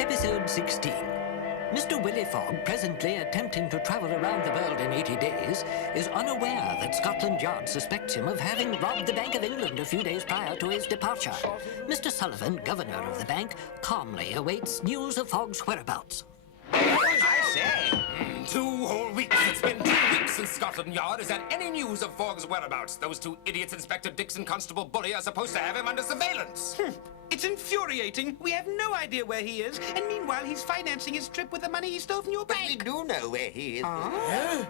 Episode 16. Mr. Willy Fog, presently attempting to travel around the world in 80 days, is unaware that Scotland Yard suspects him of having robbed the Bank of England a few days prior to his departure. Mr. Sullivan, governor of the bank, calmly awaits news of Fogg's whereabouts. I say, 2 whole weeks. It's been 2 weeks since Scotland Yard has had any news of Fogg's whereabouts. Those 2 idiots, Inspector Dix and Constable Bully, are supposed to have him under surveillance. It's infuriating. We have no idea where he is, and meanwhile he's financing his trip with the money he stole from your bank. We do know where he is.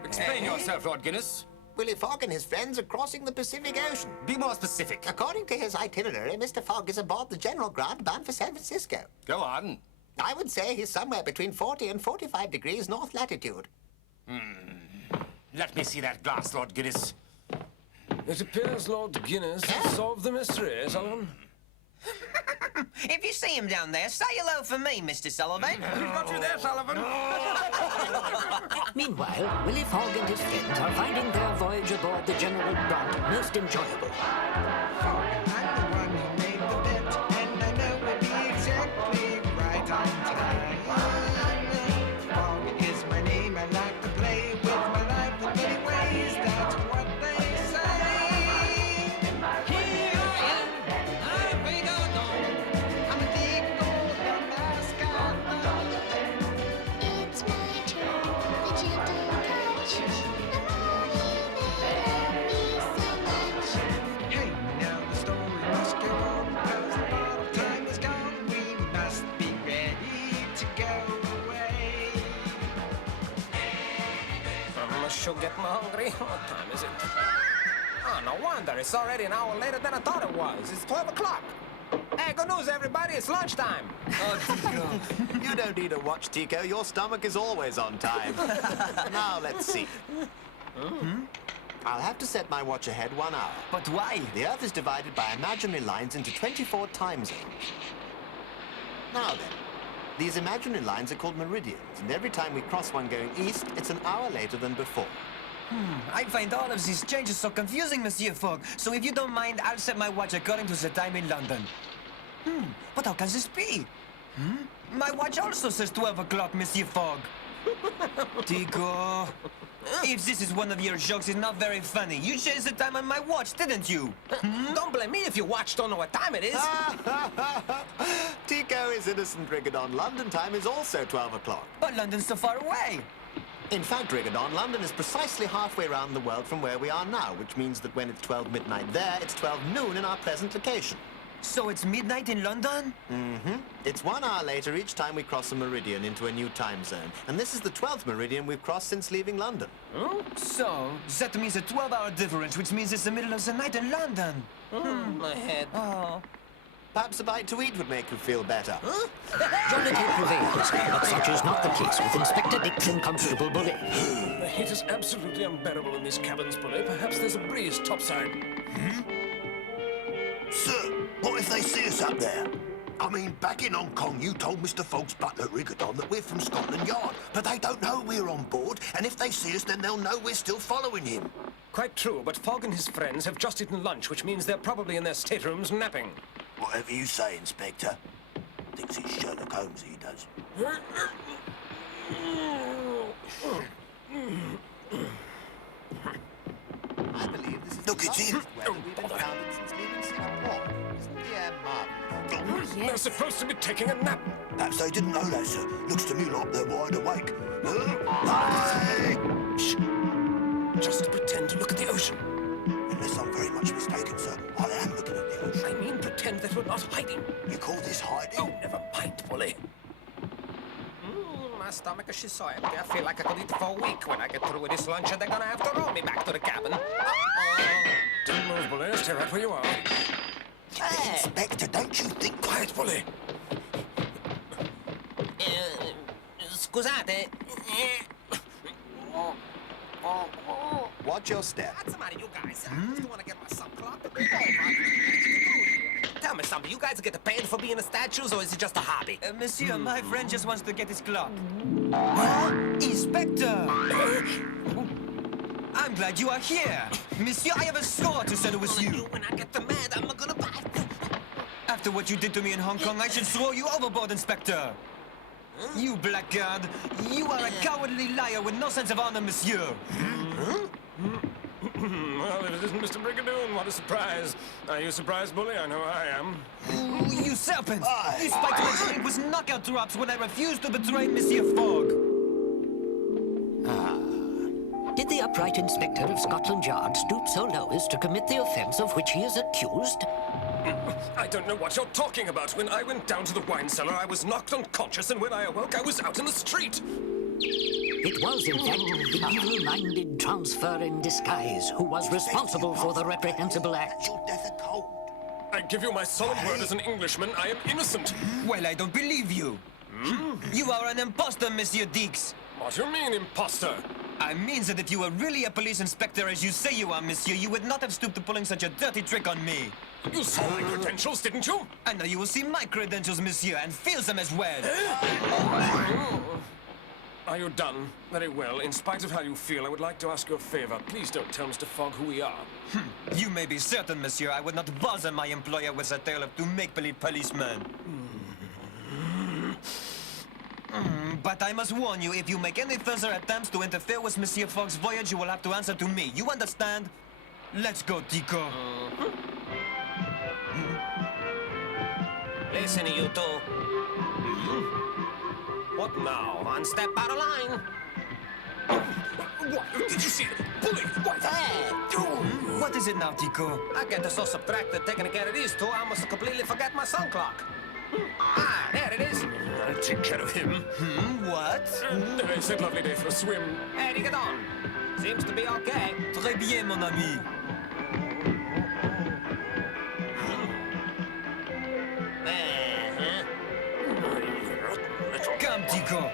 Explain yourself, Lord Guinness. Willy Fog and his friends are crossing the Pacific Ocean. Be more specific. According to his itinerary, Mr. Fogg is aboard the General Grant bound for San Francisco. Go on. I would say he's somewhere between 40 and 45 degrees north latitude. Let me see that glass, Lord Guinness. It appears Lord Guinness has solved the mystery, Sullivan. If you see him down there, say hello for me, Mr. Sullivan. We've got you there, Sullivan. Meanwhile, Willy Fog and his friends are finding their voyage aboard the General Grant most enjoyable. I'm the one who made the bet, and I know we'll be exactly right on time. Fog is my name, I like to play with my life in many ways, that's what they say. Here I am, I'm a big old dog. I'm a deep golden mascot. It's my turn, the gentle touch. The more you love me so much. Hey, now the story must go on, because a lot of time is gone. We must be ready to go away. I'm sure getting hungry. What time is it? Oh, no wonder. It's already an hour later than I thought it was. It's 12 o'clock. Hey, good news, everybody. It's lunchtime. Oh, Tico. You don't need a watch, Tico. Your stomach is always on time. Now, let's see. I'll have to set my watch ahead 1 hour. But why? The Earth is divided by imaginary lines into 24 time zones. Now then, these imaginary lines are called meridians, and every time we cross one going east, it's an hour later than before. I find all of these changes so confusing, Monsieur Fogg. So if you don't mind, I'll set my watch according to the time in London. But how can this be? My watch also says 12 o'clock, Monsieur Fogg. Tico. If this is one of your jokes, it's not very funny. You changed the time on my watch, didn't you? Don't blame me if your watch don't know what time it is. Tico is innocent, Rigadon. London time is also 12 o'clock. But London's so far away. In fact, Rigadon, London is precisely halfway around the world from where we are now, which means that when it's 12 midnight there, it's 12 noon in our present location. So it's midnight in London? It's 1 hour later each time we cross a meridian into a new time zone. And this is the 12th meridian we've crossed since leaving London. So, that means a 12-hour difference, which means it's the middle of the night in London. My head. Oh. Perhaps a bite to eat would make you feel better. Jollity prevails, but such is not the case with Inspector Dix and Constable Bully. The heat is absolutely unbearable in these cabins, Bully. Perhaps there's a breeze topside. Sir, what if they see us up there? I mean, back in Hong Kong, you told Mr. Fogg's butler, Rigadon, that we're from Scotland Yard, but they don't know we're on board, and if they see us, then they'll know we're still following him. Quite true, but Fogg and his friends have just eaten lunch, which means they're probably in their staterooms napping. Whatever you say, Inspector. Thinks he's Sherlock Holmes, he does. I believe this is Look, the it's longest him. weather we've encountered since leaving Singapore. Isn't the air marvelous? They're supposed to be taking a nap. Perhaps they didn't know that, sir. Looks to me like they're wide awake. Hey! Shh. Just pretend to look at the ocean. Unless I'm very much mistaken, sir, I am looking at the ocean. I mean, pretend that we're not hiding. You call this hiding? Oh, never mind, Bully. My stomach is so empty. I feel like I could eat for a week. When I get through with this lunch, they're gonna have to roll me back to the cabin. Don't move, Bully. Stay right where you are. Hey. Inspector, don't you think... Quiet, Bully. Scusate. Watch your step. What's the matter, you guys? I just want to get myself clocked. Tell me something. You guys get paid for being a statues, or is it just a hobby? Monsieur, my friend just wants to get his clock. Inspector! I'm glad you are here. Monsieur, I have a score to settle with you. When I get mad, I'm gonna buy. After what you did to me in Hong Kong, I should throw you overboard, Inspector. You blackguard! You are a cowardly liar with no sense of honor, monsieur! Well, if it isn't Mr. Brigadoon, what a surprise. Are you surprised, Bully? I know I am. You serpent! You spiked my drink with knockout drops when I refused to betray Monsieur Fogg! Did the upright inspector of Scotland Yard stoop so low as to commit the offence of which he is accused? I don't know what you're talking about. When I went down to the wine cellar, I was knocked unconscious, and when I awoke, I was out in the street. It was, in fact, the evil-minded transfer in disguise who was responsible for the reprehensible act. Your death of cold. I give you my solemn word as an Englishman, I am innocent. Well, I don't believe you. You are an imposter, Monsieur Dix. What do you mean, imposter? I mean that if you were really a police inspector as you say you are, monsieur, you would not have stooped to pulling such a dirty trick on me. You saw my credentials, didn't you? And now you will see my credentials, monsieur, and feel them as well. Are you done? Very well. In spite of how you feel, I would like to ask you a favor. Please don't tell Mr. Fogg who we are. You may be certain, monsieur, I would not bother my employer with a tale of two make-believe policemen. But I must warn you, if you make any further attempts to interfere with Monsieur Fogg's voyage, you will have to answer to me. You understand? Let's go, Tico. Listen, you two. What now? One step out of line. What? Did you see it? Bully! What? What is it now, Tico? I get so subtracted taking care of these two, I must completely forget my sun clock. Ah, there it is. I'll take care of him. What? It's a lovely day for a swim. Hey, you get on. Seems to be okay. Très bien, mon ami. Come, Tico. I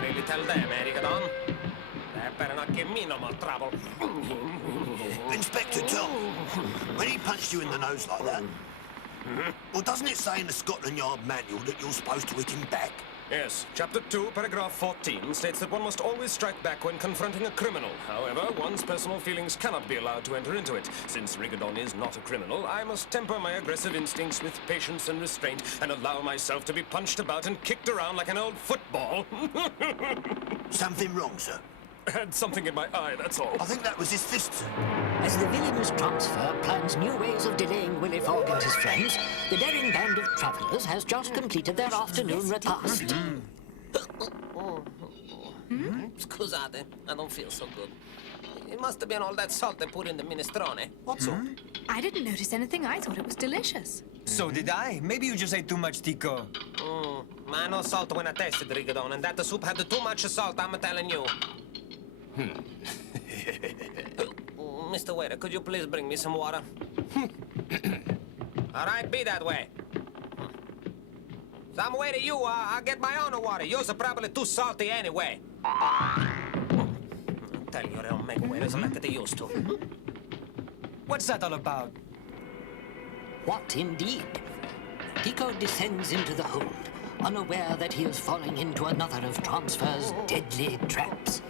really tell them, eh, you get on. They better not give me no more trouble. Inspector Tom, when he punched you in the nose like that, well, doesn't it say in the Scotland Yard manual that you're supposed to hit him back? Yes, Chapter 2, Paragraph 14 states that one must always strike back when confronting a criminal. However, one's personal feelings cannot be allowed to enter into it. Since Rigadon is not a criminal, I must temper my aggressive instincts with patience and restraint and allow myself to be punched about and kicked around like an old football. Something wrong, sir? I had something in my eye, that's all. I think that was his fist, sir. As the villainous transfer plans new ways of delaying Willy Fog and his friends, the daring band of travellers has just completed their afternoon repast. Scusate, I don't feel so good. It must have been all that salt they put in the minestrone. What salt? I didn't notice anything. I thought it was delicious. So did I. Maybe you just ate too much, Tico. I no salt when I tasted Rigadon, and that the soup had too much salt, I'm telling you. Mr. Waiter, could you please bring me some water? All right, be that way. Some waiter, you, I'll get my own water. Yours are probably too salty anyway. I tell you, they don't make waiters like they used to. What's that all about? What indeed? Tico descends into the hold, unaware that he is falling into another of Transfer's deadly traps.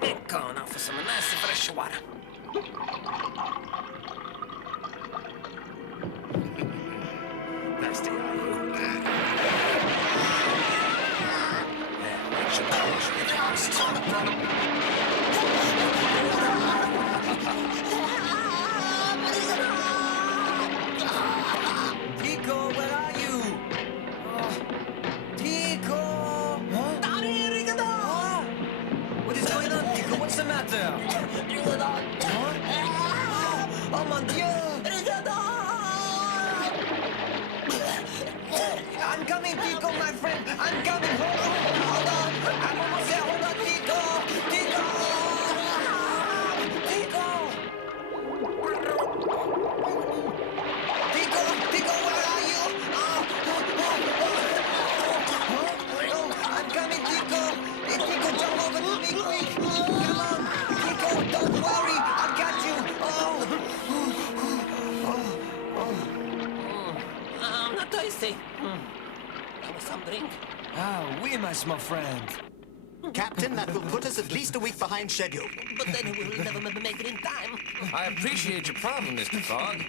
Ain't going out for some nice fresh water. Nasty, are you? Tico, where are you? Tico! Huh? What is going on, Tico? What's the matter? Oh, mon Dieu! I'm coming, Tico, my friend. I'm coming. Hold on. I'm almost there. Hold on, Tico. Tico! Tico! Tico, where are you? I'm coming, Tico. Hey, Tico, jump over to me quick. Come on. Tico, don't worry. I'll catch you. I'm not thirsty. That was some drink. Ah, oui, my small friend. Captain, that will put us at least a week behind schedule. But then we'll never make it in time. I appreciate your problem, Mr. Fogg.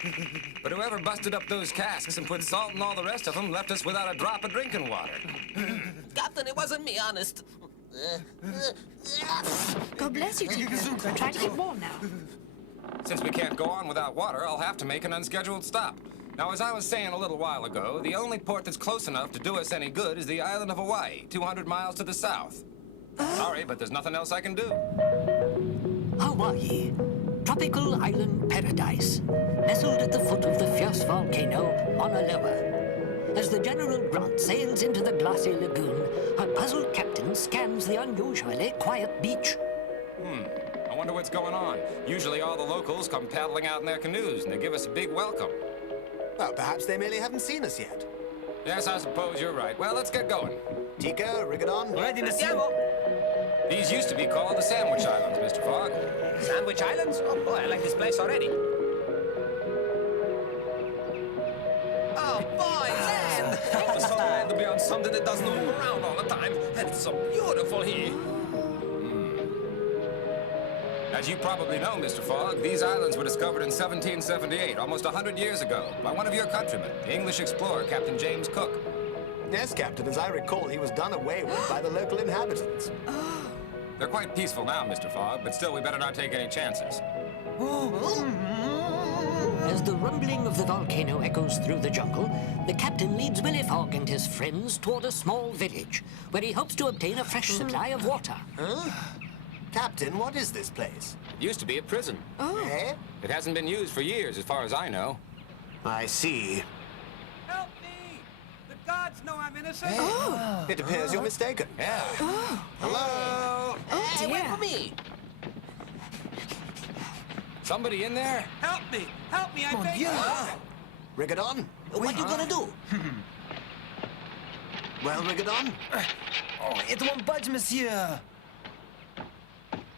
But whoever busted up those casks and put salt in all the rest of them left us without a drop of drinking water. Captain, it wasn't me, honest. God bless you, Tico. Try to get warm now. Since we can't go on without water, I'll have to make an unscheduled stop. Now, as I was saying a little while ago, the only port that's close enough to do us any good is the island of Hawaii, 200 miles to the south. Sorry, but there's nothing else I can do. Hawaii, tropical island paradise, nestled at the foot of the fierce volcano Honolulu. As the General Grant sails into the glassy lagoon, her puzzled captain scans the unusually quiet beach. I wonder what's going on. Usually all the locals come paddling out in their canoes, and they give us a big welcome. Well, perhaps they merely haven't seen us yet. Yes, I suppose you're right. Well, let's get going. Tico, Rigodon. Ready, monsieur? These used to be called the Sandwich Islands, Mr. Fogg. Sandwich Islands? Oh boy, I like this place already. Oh, boy, It's so glad to be on something that doesn't move around all the time, and it's so beautiful here. As you probably know, Mr. Fogg, these islands were discovered in 1778, almost 100 years ago, by one of your countrymen, the English explorer, Captain James Cook. Yes, Captain, as I recall, he was done away with by the local inhabitants. They're quite peaceful now, Mr. Fogg, but still we better not take any chances. As the rumbling of the volcano echoes through the jungle, the captain leads Willy Fog and his friends toward a small village, where he hopes to obtain a fresh supply of water. Captain, what is this place? It used to be a prison. Eh? It hasn't been used for years, as far as I know. I see. Help me! The gods know I'm innocent. It appears you're mistaken. Yeah. Hello? Oh, dear. For me. Somebody in there? Help me! Help me, I beg you! Rigodon? What you gonna do? Well, Rigodon? Oh, it won't budge, monsieur.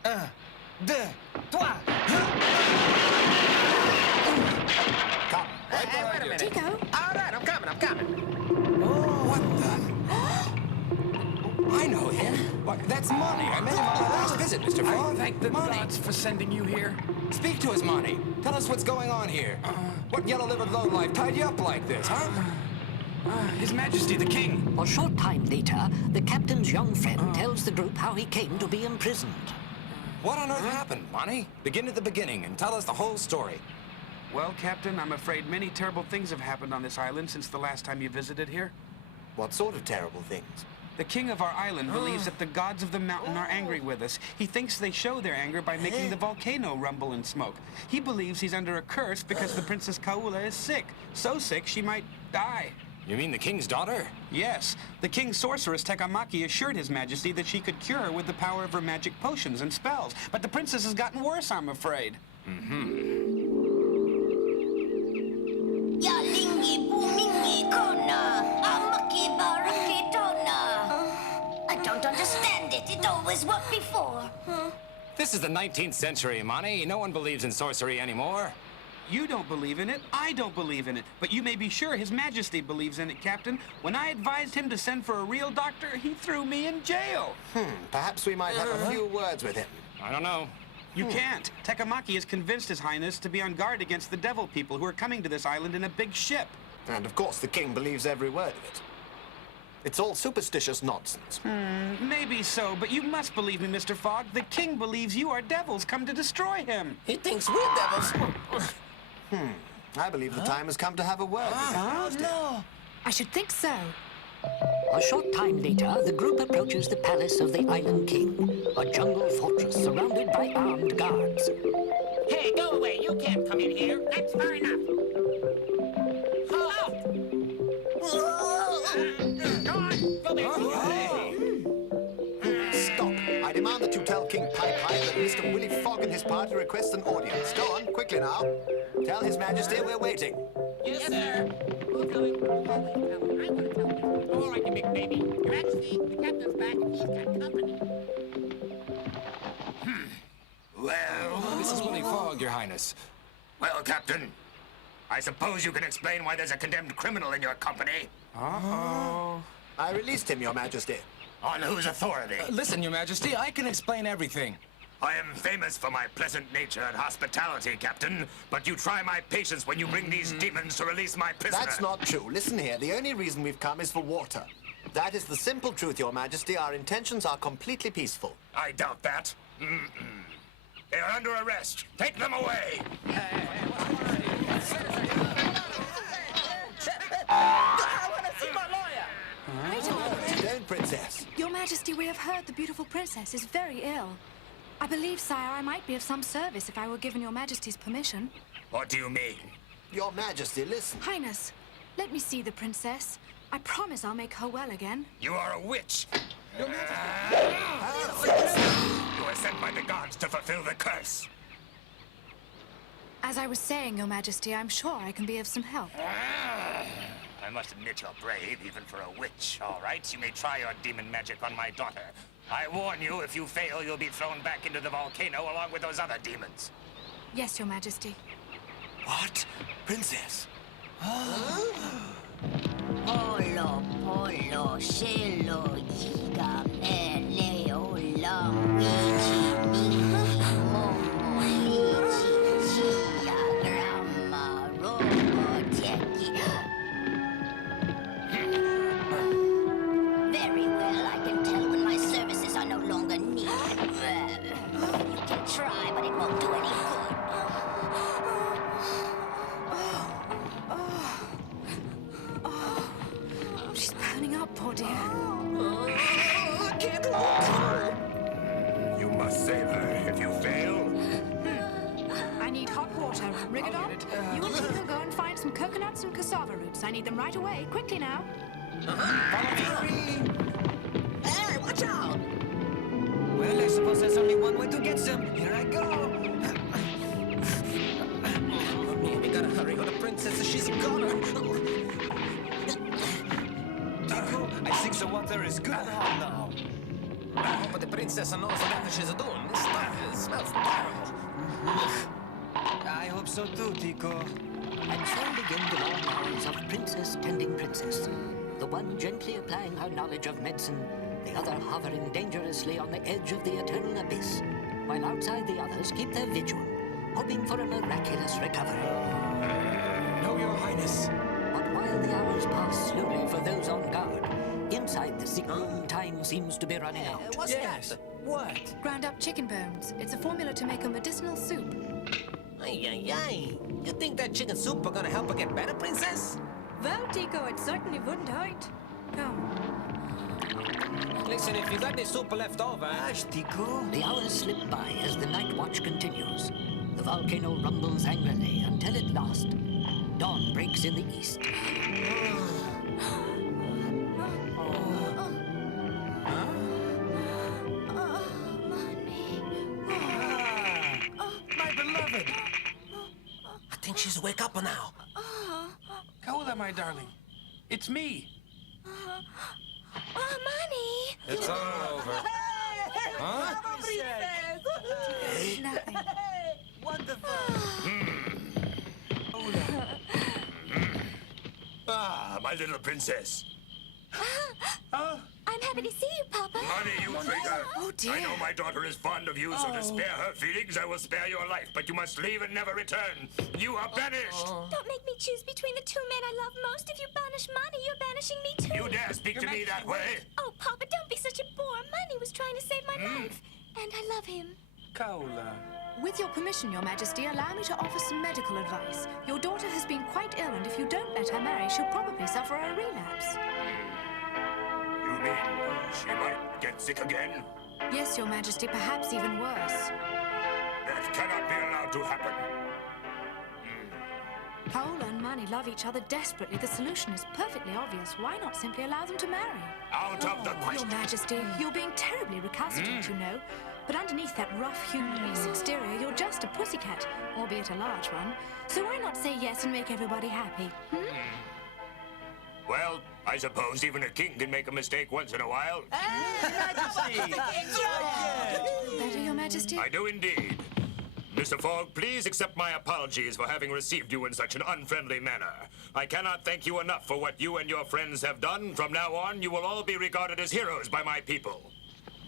1, 2, 3. Come. Right behind you. Tico, All right, I'm coming. What the? I know him. What? That's Monty. I met him on my last visit, Mr. Fogg. Thank the Monty. gods for sending you here. Speak to us, Monty. Tell us what's going on here. What yellow-livered lowlife tied you up like this, huh? His Majesty the King. A short time later, the captain's young friend tells the group how he came to be imprisoned. What on earth happened, Monty? Begin at the beginning and tell us the whole story. Well, Captain, I'm afraid many terrible things have happened on this island since the last time you visited here. What sort of terrible things? The king of our island believes that the gods of the mountain are angry with us. He thinks they show their anger by making the volcano rumble and smoke. He believes he's under a curse because the Princess KUALA is sick. So sick she might die. You mean the king's daughter? Yes, the king's sorceress Takamaki assured His Majesty that she could cure her with the power of her magic potions and spells. But the princess has gotten worse, I'm afraid. Yalingi boomingi kona, amaki baraki tona. I don't understand it. It always worked before. This is the 19th century, Monty. No one believes in sorcery anymore. You don't believe in it, I don't believe in it. But you may be sure His Majesty believes in it, Captain. When I advised him to send for a real doctor, he threw me in jail. Perhaps we might have a few words with him. I don't know. You can't. Takamaki has convinced His Highness to be on guard against the devil people who are coming to this island in a big ship. And of course, the king believes every word of it. It's all superstitious nonsense. Maybe so, but you must believe me, Mr. Fogg. The king believes you are devils come to destroy him. He thinks we're devils. I believe the time has come to have a word with him. no. I should think so. A short time later, the group approaches the palace of the Island King, a jungle fortress surrounded by armed guards. Hey, go away. You can't come in here. That's far enough. Halt! Go on. Go back. Stop. I demand that you tell King Pipe that Mr. Willy Fog and his party request an audience. Go on, quickly now. Tell His Majesty we're waiting. Yes, sir. We'll tell him. I'm gonna tell him. All right, you big baby. Your Majesty, the captain's back and he's got company. Well, this is Willy Fog, Your Highness. Well, Captain, I suppose you can explain why there's a condemned criminal in your company. Uh-oh. I released him, Your Majesty. On whose authority? Listen, Your Majesty, I can explain everything. I am famous for my pleasant nature and hospitality, Captain, but you try my patience when you bring these demons to release my prisoner. That's not true. Listen here, the only reason we've come is for water. That is the simple truth, Your Majesty. Our intentions are completely peaceful. I doubt that. They are under arrest. Take them away. I want to see my lawyer! Wait a moment. Don't, Princess. Your Majesty, we have heard the beautiful princess is very ill. I believe, sire, I might be of some service if I were given Your Majesty's permission. What do you mean? Your Majesty, listen. Highness, let me see the princess. I promise I'll make her well again. You are a witch. You were sent by the gods to fulfill the curse. As I was saying, Your Majesty, I'm sure I can be of some help. I must admit you're brave, even for a witch. All right, you may try your demon magic on my daughter. I warn you, if you fail, you'll be thrown back into the volcano along with those other demons. Yes, Your Majesty. What? Princess? Polo, polo, cielo, giga, mele, olam, wiji, miki, momo, lichi, chia, grama, robo, teki. Very well, I can tell when my services are no longer needed. You can try, but it won't do any good. She's burning up, poor dear. I can't walk! You must save her. If you fail, I need hot water. Rigodon, you and Tico go and find some coconuts and cassava roots. I need them right away. Quickly now. Hey, watch out! Well, I suppose there's only one way to get some. Here I go. We gotta hurry, or the princess, she's gone. Tico, I think the water is good now. Oh, but the princess knows what she's doing. This stuff smells terrible. I hope so too, Tico. And so begin the long hours of princess tending princess. The one gently applying her knowledge of medicine, the other hovering dangerously on the edge of the eternal abyss, while outside the others keep their vigil, hoping for a miraculous recovery. No, Your Highness. But while the hours pass slowly for those on guard, inside the sick room time seems to be running out. What's that? What? Ground up chicken bones. It's a formula to make a medicinal soup. Ay, ay, ay. You think that chicken soup are gonna help her get better, princess? Well, Tico, it certainly wouldn't hurt. Come. Listen, if you got the soup left over... Gosh, Tico. The hours slip by as the night watch continues. The volcano rumbles angrily until at last, dawn breaks in the east. My beloved. I think she's wake up now. Kaula, my darling. It's me. Money! It's all over. Huh? Nothing. Ah, my little princess. I'm happy to see you, Papa. Money, you traitor. Oh, dear. I know my daughter is fond of you, so to spare her feelings, I will spare your life. But you must leave and never return. You are banished. Don't make me choose between the two men I love most. If you banish Money, you're banishing me too. You dare speak to me that way? Oh, Papa, don't be such a bore. Money was trying to save my life. And I love him. Kaula. With your permission, Your Majesty, allow me to offer some medical advice. Your daughter has been quite ill, and if you don't let her marry, she'll probably suffer a relapse. You mean she might get sick again? Yes, Your Majesty, perhaps even worse. That cannot be allowed to happen. Kaula and Mani love each other desperately. The solution is perfectly obvious. Why not simply allow them to marry? Out of the question. Your Majesty, you're being terribly recalcitrant, you know. But underneath that rough human race exterior, you're just a pussycat, albeit a large one. So why not say yes and make everybody happy? Well, I suppose even a king can make a mistake once in a while. Better, Your Majesty? I do indeed. Mr. Fogg, please accept my apologies for having received you in such an unfriendly manner. I cannot thank you enough for what you and your friends have done. From now on, you will all be regarded as heroes by my people.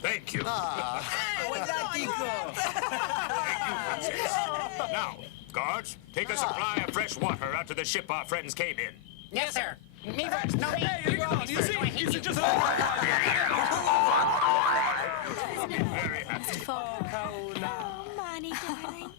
Thank you. Now, guards, take a supply of fresh water out to the ship our friends came in. Yes, sir. Me first. No, hey, Hey, come on, you see just... Very happy. Mr. Fogg. Oh, Manny, darling.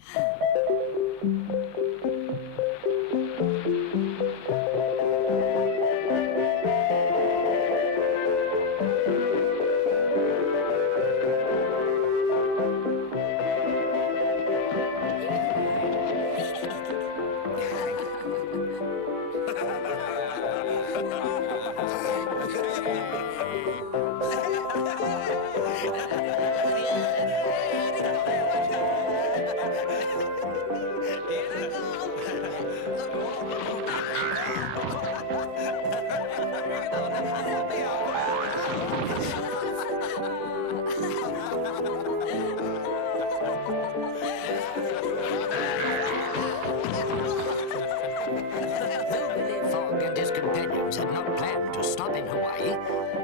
Though Willy Fog and his companions had not planned to stop in Hawaii,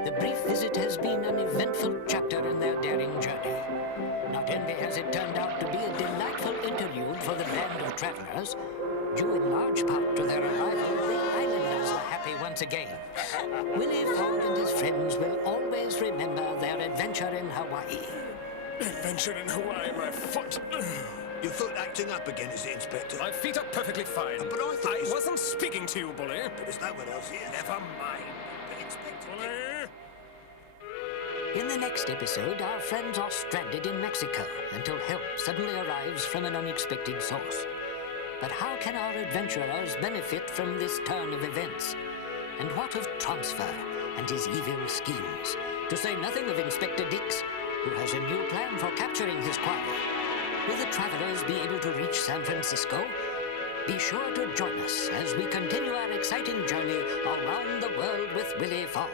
the brief visit has been an eventful chapter in their daring journey. Not only has it turned out to be a delightful interlude for the band of travelers, due in large part to their arrival, the islanders are happy once again. Willy Fog and his friends will always remember their adventure in Hawaii. Adventure in Hawaii, my foot. Your foot acting up again, is it, Inspector? My feet are perfectly fine. But I thought I wasn't speaking to you, Bully. But there's no one else here. Never mind. But Inspector... Bully! In the next episode, our friends are stranded in Mexico until help suddenly arrives from an unexpected source. But how can our adventurers benefit from this turn of events? And what of Transfer and his evil schemes? To say nothing of Inspector Dix, who has a new plan for capturing his quarry. Will the travelers be able to reach San Francisco? Be sure to join us as we continue our exciting journey around the world with Willy Fog.